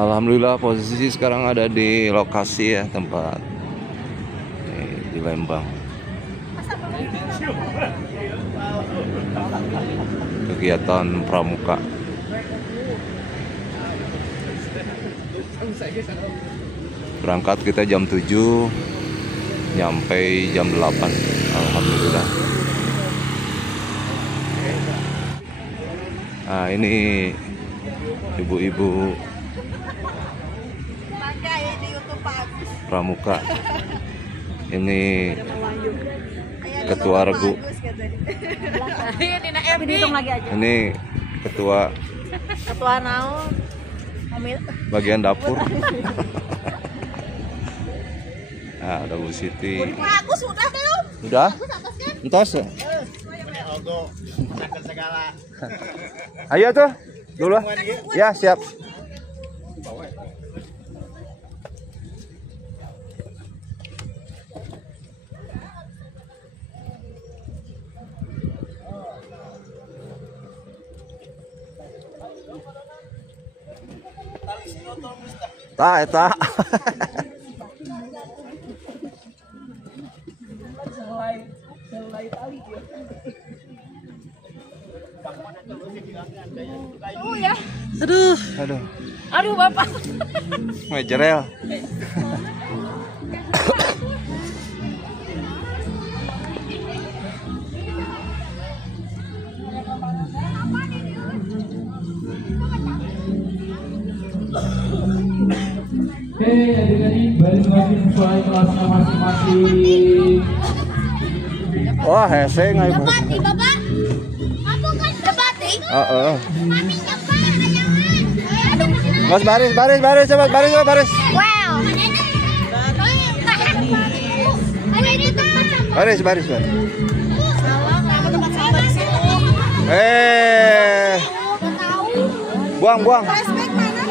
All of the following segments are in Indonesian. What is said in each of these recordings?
Alhamdulillah posisi sekarang ada di lokasi ya, tempat di Lembang. Kegiatan pramuka. Berangkat kita jam 7, nyampe jam 8. Alhamdulillah. Nah, ini ibu-ibu pramuka. Ini ketua regu. Ini ketua naon bagian dapur. Nah, ada Bu Siti. Aku sudah belum? Udah? Entos. Ayo tuh dulu. Ya, siap. Tak, eta. Ya. Aduh Bapak. Ngejerel. Oke, adik-adik balik lagi sesuai kelasnya masing-masing. Wah, hese nggak ibu? Debati Bapak. Aku kan debati. Mami cepat jangan. Mas baris cepat baris. Wow. Baris. Buang. Flashback mana?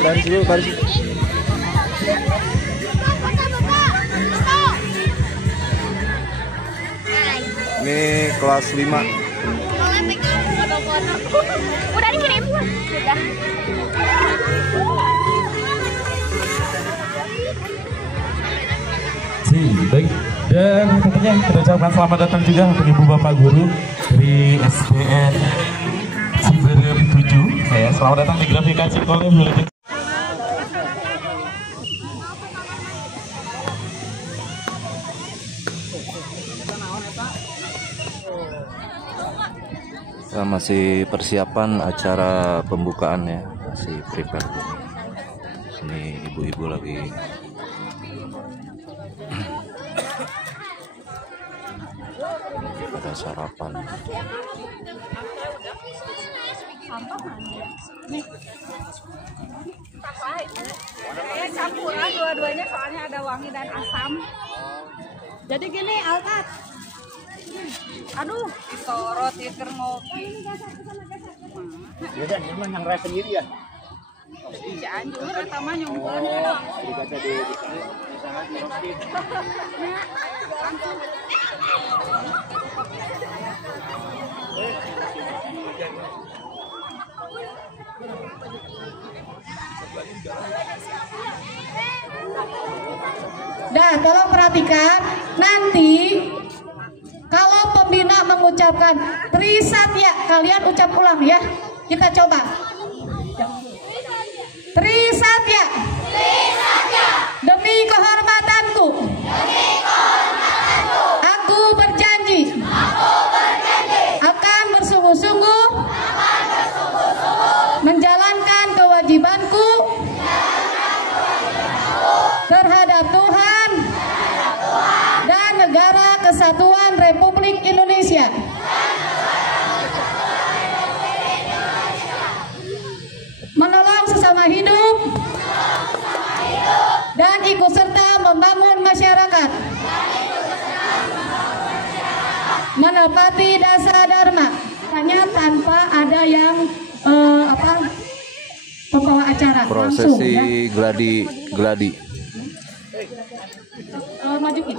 Baris dulu. Ini kelas 5. Udah dikirim? Sudah. Baik, dan tentunya kita ucapkan selamat datang juga untuk Ibu Bapak Guru dari SDN Sumberem 7. Selamat datang di Grafikasi Sekolah Belajar. Kita masih persiapan acara pembukaan ya, masih prepare. Ini ibu-ibu lagi pada sarapan. Campuran dua-duanya soalnya ada wangi dan asam. Jadi gini Alkat. Aduh, disorot iker ngopi. Ya, ini yang rasa sendiri ya. Di Cianjur pertama nyumpulin. Dikata di sana di Rocky. Dah, tolong perhatikan nanti kalau pembina mengucapkan Trisatya, kalian ucap ulang ya. Kita coba. Trisatya. Demi kehormatanku. Aku berjanji. Akan bersungguh-sungguh. Menjalankan kewajibanku. Terhadap Tuhan. Dan negara Kesatuan Republik Indonesia. Menolong sesama hidup dan ikut serta membangun masyarakat. Menepati dasar dharma. Hanya tanpa ada yang pembawa acara langsung, Prosesi ya. gladi. Majuin.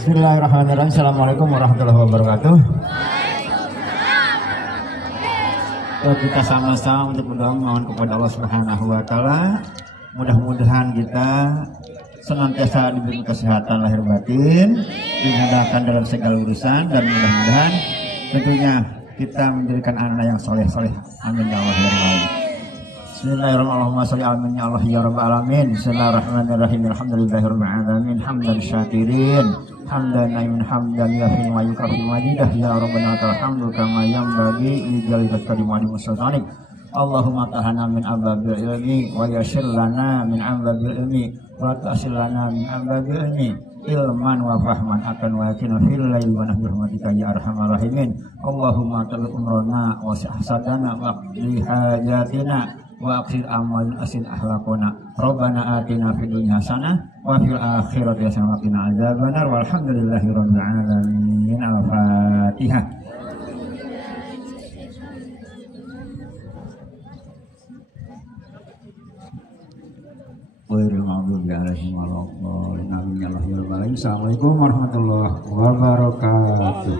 Bismillahirrahmanirrahim. Assalamualaikum warahmatullahi wabarakatuh. Kita sama-sama untuk berdoa mohon kepada Allah Subhanahu wa taala. Mudah-mudahan kita senantiasa diberi kesehatan lahir batin, dimudahkan dalam segala urusan, dan mudah-mudahan tentunya kita menjadikan anak yang soleh-soleh. Amin ya Allah ya Rabbal. Bismillahirrahmanirrahim. Shalli amin ya Allah ya Rabbal alamin. Bismillahirrahmanirrahim. Alhamdulillahirabbil alamin. Hamdan syakirin, hamdan naimin, hamdan yafin wa yukafi majidah ya Rabbana alhamdu kama yanbaghi li jalali karimani musultanik. Allahumma tahana min ababil ilmi wa yashir lana min ababil ilmi wa ta'asil lana min ababil ilmi ilman wa fahman akan wa yakina fil laili wa nahmatuka ya arhamar rahimin. Allahumma tabi umrana wa sahsadana wa qdi hajatina wa aqsid amal asin ahlakuna. Rabbana atina fid dunya hasanah wa fil akhirati hasanah wa qina adzabannar walhamdulillahi rabbil alamin. Al-Fatihah. Assalamualaikum warahmatullahi wabarakatuh.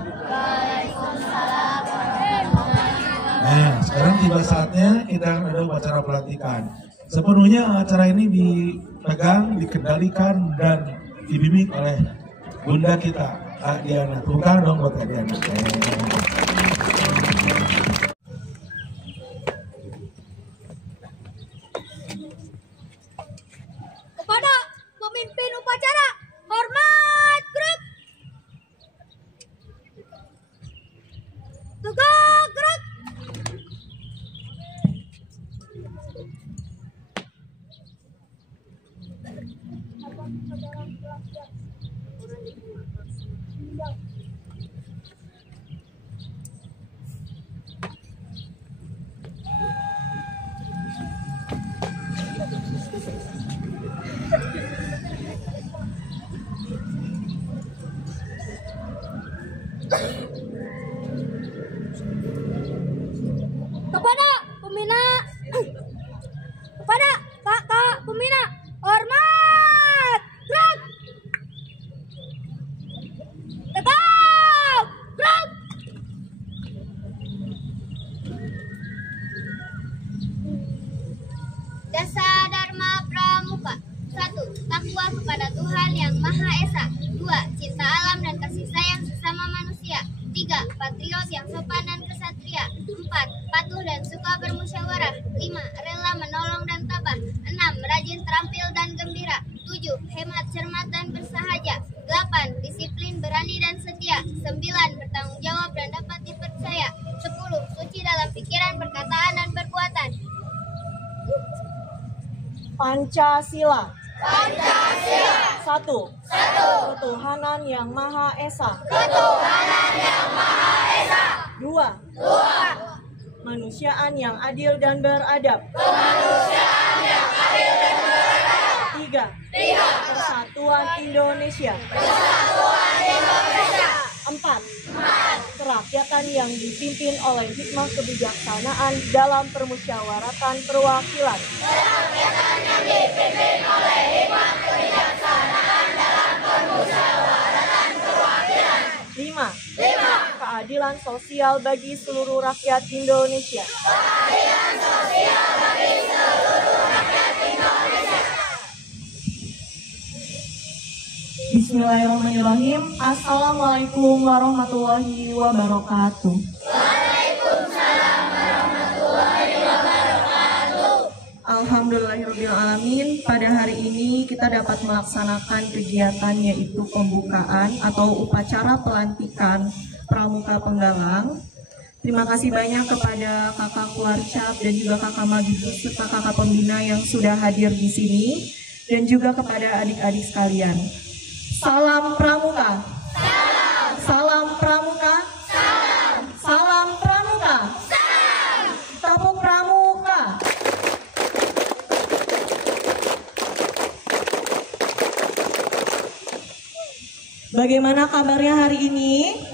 Nah, sekarang tiba saatnya kita ada upacara pelantikan. Sepenuhnya acara ini dipegang, dikendalikan, dan dibimbing oleh Bunda kita, Kak Diana. Tepuk tangan dong buat Kak Diana. Kepada pemimpin upacara, hormat gerak. Tegak gerak. Kepada kakak pembina, hormat gerak. Tegak gerak. Dasar Dharma Pramuka. 1. Takwa kepada Tuhan Yang Maha Esa. 2. Cinta alam dan kasih sayang sesama manusia. 3. Patriot yang sopan dan kesatria. 4. Patuh dan suka bermusyawarah. 5. Rela menolong dan tabah. 6. Rajin, terampil dan gembira. 7. Hemat, cermat dan bersahaja. 8. Disiplin, berani dan setia. 9. Bertanggung jawab dan dapat dipercaya. 10. Suci dalam pikiran, perkataan dan perbuatan. Pancasila. 1. Ketuhanan Yang Maha Esa. 2. Kemanusiaan yang adil dan beradab. 3. Persatuan Indonesia. 4. Kerakyatan yang dipimpin oleh hikmah kebijaksanaan dalam permusyawaratan perwakilan. 5. Keadilan sosial bagi seluruh rakyat Indonesia. Bismillahirrahmanirrahim. Assalamualaikum warahmatullahi wabarakatuh. Alhamdulillahirrahmanirrahim. Pada hari ini kita dapat melaksanakan kegiatan yaitu pembukaan atau upacara pelantikan Pramuka Penggalang. Terima kasih banyak kepada kakak Kuarcap dan juga kakak Magibus serta kakak pembina yang sudah hadir di sini dan juga kepada adik-adik sekalian. Salam Pramuka. Salam Bagaimana kabarnya hari ini?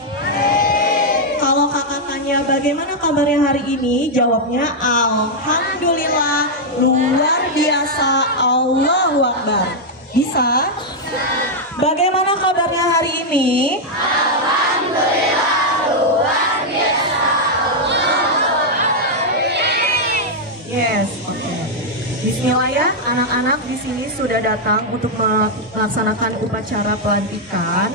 Kalau kakak tanya bagaimana kabarnya hari ini, jawabnya alhamdulillah, luar biasa, Allahu Akbar. Bisa? Bagaimana kabarnya hari ini? Alhamdulillah, luar biasa, Allahu Akbar. Yes, oke. Bismillah ya, anak-anak di sini sudah datang untuk melaksanakan upacara pelantikan.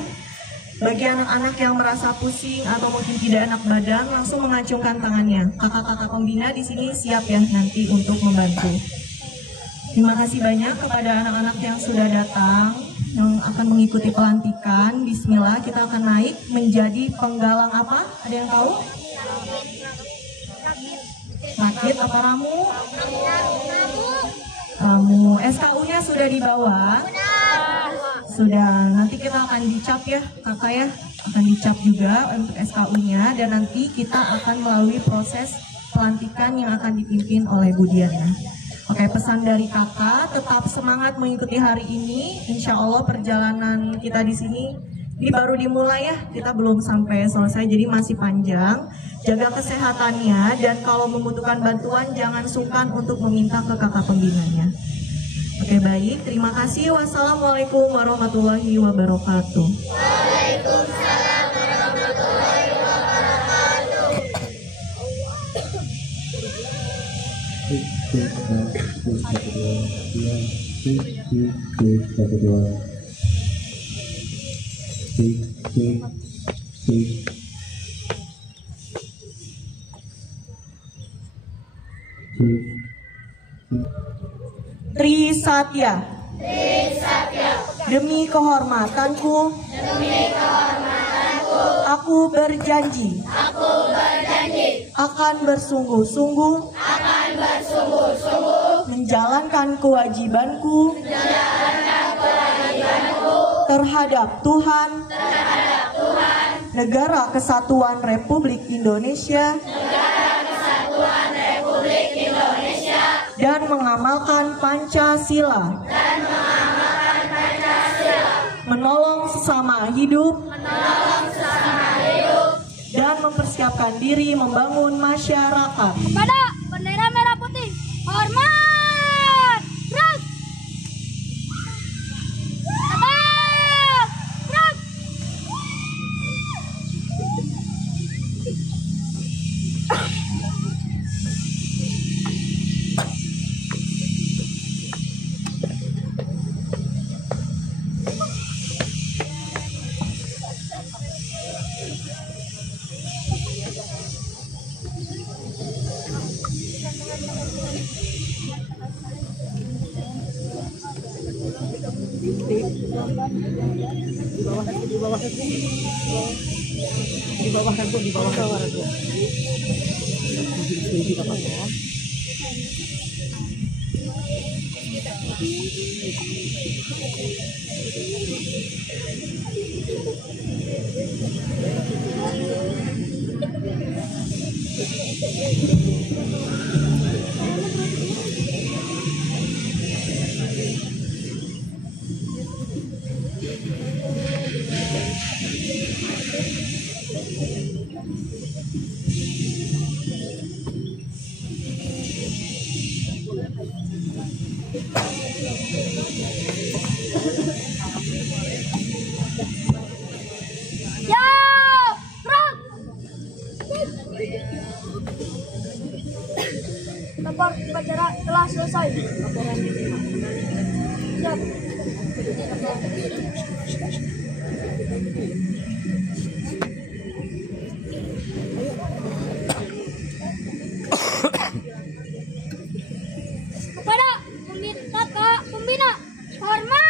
Bagi anak-anak yang merasa pusing atau mungkin tidak enak badan, langsung mengacungkan tangannya. Kakak-kakak pembina di sini siap ya nanti untuk membantu. Terima kasih banyak kepada anak-anak yang sudah datang, yang akan mengikuti pelantikan. Bismillah, kita akan naik menjadi penggalang apa? Ada yang tahu? Rakit apa ramu? Ramu. SKU-nya sudah dibawa? Sudah, nanti kita akan dicap ya kakak ya, akan dicap juga untuk SKU-nya, dan nanti kita akan melalui proses pelantikan yang akan dipimpin oleh Bu Diana. Oke, pesan dari kakak, tetap semangat mengikuti hari ini. Insya Allah perjalanan kita di sini ini baru dimulai ya, kita belum sampai selesai, jadi masih panjang. Jaga kesehatannya, dan kalau membutuhkan bantuan jangan sungkan untuk meminta ke kakak pembinanya. Oke, baik, terima kasih. Wassalamualaikum warahmatullahi wabarakatuh. Waalaikumsalam warahmatullahi wabarakatuh. Trisatya. Demi kehormatanku. Aku berjanji. Akan bersungguh-sungguh. Menjalankan kewajibanku. Terhadap Tuhan. Negara Kesatuan Republik Indonesia. Dan mengamalkan Pancasila. Menolong sesama hidup. Dan mempersiapkan diri membangun masyarakat. Pada bendera merah putih, hormat. Terus. Tetap. Terus. Ya, terus. Lapor upacara telah selesai. Siap. Kepada pembina, hormat.